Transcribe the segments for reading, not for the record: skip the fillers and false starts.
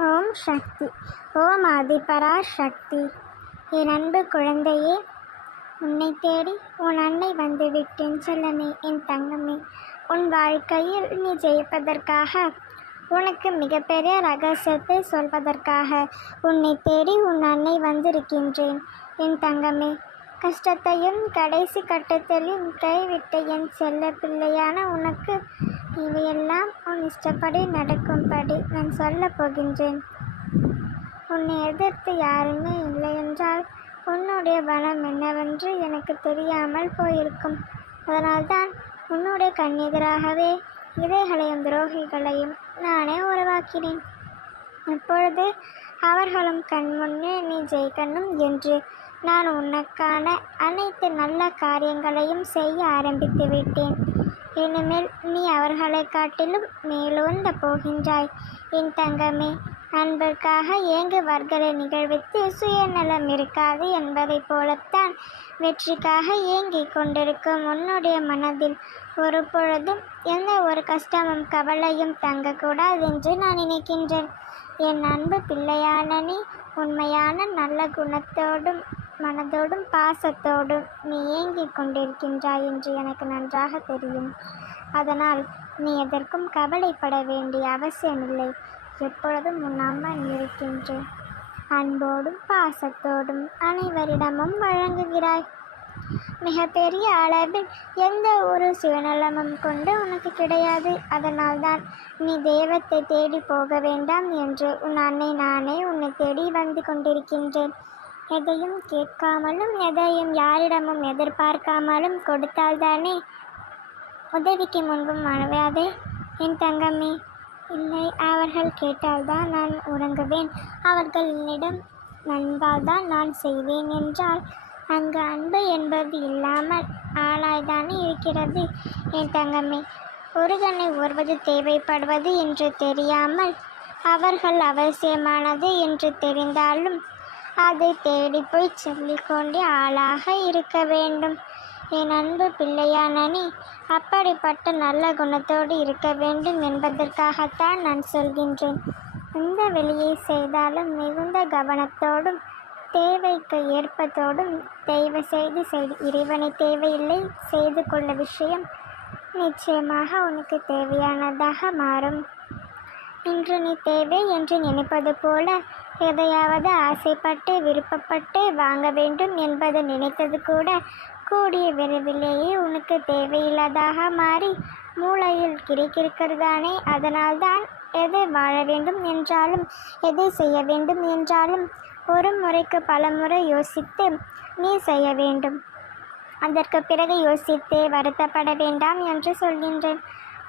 ஓம் சக்தி. ஓம் ஆதிபரா சக்தி. என் அன்பு குழந்தையே, உன்னை தேடி உன் அன்னை வந்துவிட்டேன் செல்லமே, என் தங்கமே. உன் வாழ்க்கையில் நீ ஜெயிப்பதற்காக, உனக்கு மிகப்பெரிய ரகசியத்தை சொல்வதற்காக உன்னை தேடி உன் அன்னை வந்திருக்கின்றேன் என் தங்கமே. கஷ்டத்தையும் கடைசி கட்டத்திலும் கைவிட்ட என் செல்ல பிள்ளையான உனக்கு இவையெல்லாம் உன் இஷ்டப்படி நடக்கும்படி நான் சொல்லப் போகின்றேன். உன்னை எதிர்த்து யாருமே இல்லை என்றால் உன்னுடைய பலம் என்னவென்று எனக்கு தெரியாமல் போயிருக்கும். அதனால்தான் உன்னுடைய கண்ணெதிராகவே இதைகளையும் துரோகிகளையும் நானே உருவாக்கினேன். இப்பொழுது அவர்களும் கண்முன்னே நீ ஜெயிக்கணும் என்று நான் உனக்கான அனைத்து நல்ல காரியங்களையும் செய்ய ஆரம்பித்து விட்டேன். இனிமேல் நீ அவர்களை காட்டிலும் மேலோந்த போகின்றாய் என் தங்கமே. அன்பிற்காக ஏங்குவர்களை நிகழ்வித்து சுயநலம் இருக்காது என்பதைப் போலத்தான் வெற்றிக்காக ஏங்கிக் கொண்டிருக்கும் உன்னுடைய மனதில் ஒரு பொழுதும் எந்த ஒரு கஷ்டமும் கவலையும் தங்கக்கூடாது என்று நான் நினைக்கின்றேன். என் அன்பு பிள்ளையான நீ உண்மையான நல்ல குணத்தோடும் மனதோடும் பாசத்தோடும் நீ ஏங்கிக் கொண்டிருக்கின்றாய் என்று எனக்கு நன்றாக தெரியும். அதனால் நீ எதற்கும் கவலைப்பட வேண்டிய அவசியமில்லை. எப்பொழுதும் உன் அம்மன் இருக்கின்றேன். அன்போடும் பாசத்தோடும் அனைவரிடமும் வழங்குகிறாய். மிகப்பெரிய அளவில் எந்த ஒரு சுயநலமும் கொண்டு உனக்கு கிடையாது. அதனால்தான் நீ தெய்வத்தை தேடி போக வேண்டாம் என்று உன் அன்னை நானே உன்னை தேடி வந்து கொண்டிருக்கின்றேன். எதையும் கேட்காமலும் எதையும் யாரிடமும் எதிர்பார்க்காமலும் கொடுத்தால்தானே உதவிக்கு முன்பும் அழுவாதே என் தங்கமே. இல்லை, அவர்கள் கேட்டால்தான் நான் உறங்குவேன், அவர்கள் என்னிடம் நண்பால்தான் நான் செய்வேன் என்றால் அங்கு அன்பு என்பது இல்லாமல் ஆளாய்தானே இருக்கிறது என் தங்கமே. ஒருவனை ஒருவது தேவைப்படுவது என்று தெரியாமல் அவர்கள் அவசியமானது என்று தெரிந்தாலும் அதை தேடி போய் சொல்லிக்கொண்டே ஆளாக இருக்க வேண்டும். என் அன்பு பிள்ளையான நீ அப்படிப்பட்ட நல்ல குணத்தோடு இருக்க வேண்டும் என்பதற்காகத்தான் நான் சொல்கின்றேன். எந்த வெளியை செய்தாலும் மிகுந்த கவனத்தோடும் தேவைக்கு ஏற்பத்தோடும் தயவு செய்து இறைவனை தேவையில்லை செய்து கொள்ள விஷயம் நிச்சயமாக உனக்கு தேவையானதாக மாறும். இன்று நீ தேவை என்று நினைப்பது போல எதையாவது ஆசைப்பட்டு விருப்பப்பட்டு வாங்க வேண்டும் என்பது நினைத்தது கூட கூடிய விரைவிலேயே உனக்கு தேவையில்லாதாக மாறி மூளையில் கிடைக்கிறதானே. அதனால்தான் எதை வாழ வேண்டும் என்றாலும் எதை செய்ய வேண்டும் என்றாலும் ஒரு முறைக்கு பல முறை யோசித்து நீ செய்ய வேண்டும். அதற்கு பிறகு யோசித்து வருத்தப்பட வேண்டாம் என்று சொல்கின்றேன்.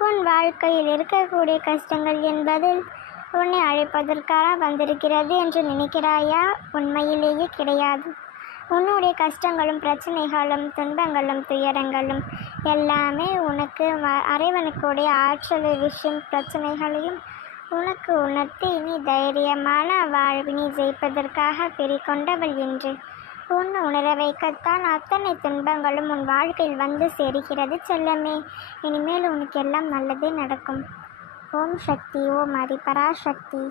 உன் வாழ்க்கையில் இருக்கக்கூடிய கஷ்டங்கள் என்பதில் உன்னை அழைப்பதற்காக வந்திருக்கிறது என்று நினைக்கிறாயா? உண்மையிலேயே கிடையாது. உன்னுடைய கஷ்டங்களும் பிரச்சனைகளும் துன்பங்களும் துயரங்களும் எல்லாமே உனக்கு இறைவனுக்குடைய ஆற்றல் விஷயம் பிரச்சனைகளையும் உனக்கு உணர்த்தி நீ தைரியமான வாழ்வினை ஜெயிப்பதற்காக பெறிக்கொண்டவள் என்று உன்னை உணர வைக்கத்தான் அத்தனை துன்பங்களும் உன் வாழ்க்கையில் வந்து சேருகிறது செல்லமே. இனிமேல் உனக்கு எல்லாம் நல்லதே நடக்கும். ஓம் சக்தி. ஓம் ஆதிபரா சக்தி.